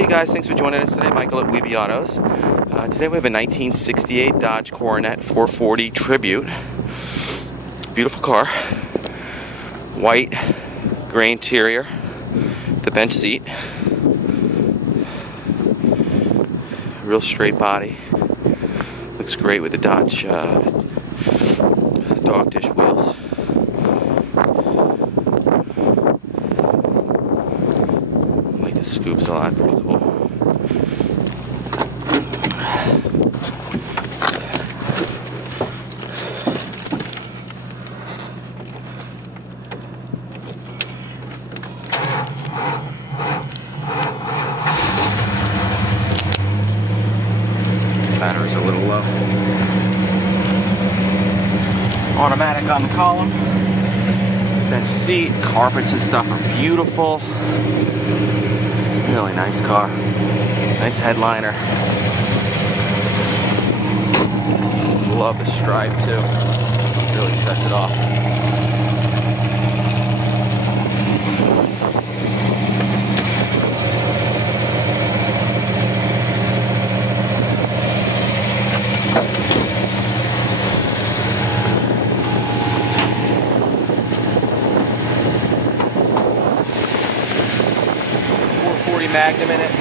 Hey guys, thanks for joining us today. Michael at WeBe Autos. Today we have a 1968 Dodge Coronet 440 Tribute. Beautiful car. White, gray interior. The bench seat. Real straight body. Looks great with the Dodge dog dish wheels. I like the scoops a lot, pretty cool. Battery's a little low. Automatic on the column. Bench seat, carpets and stuff are beautiful. Really nice car. Nice headliner. Love the stripe too. Really sets it off. Magnum in it.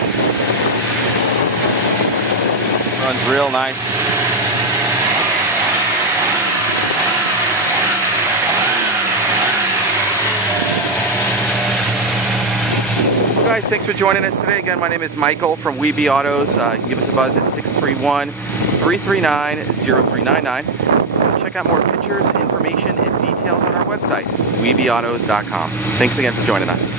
Runs real nice. Well guys, thanks for joining us today. Again, my name is Michael from WeBe Autos. You can give us a buzz at 631-339-0399. So check out more pictures, information, and details on our website. It's webeautos.com. Thanks again for joining us.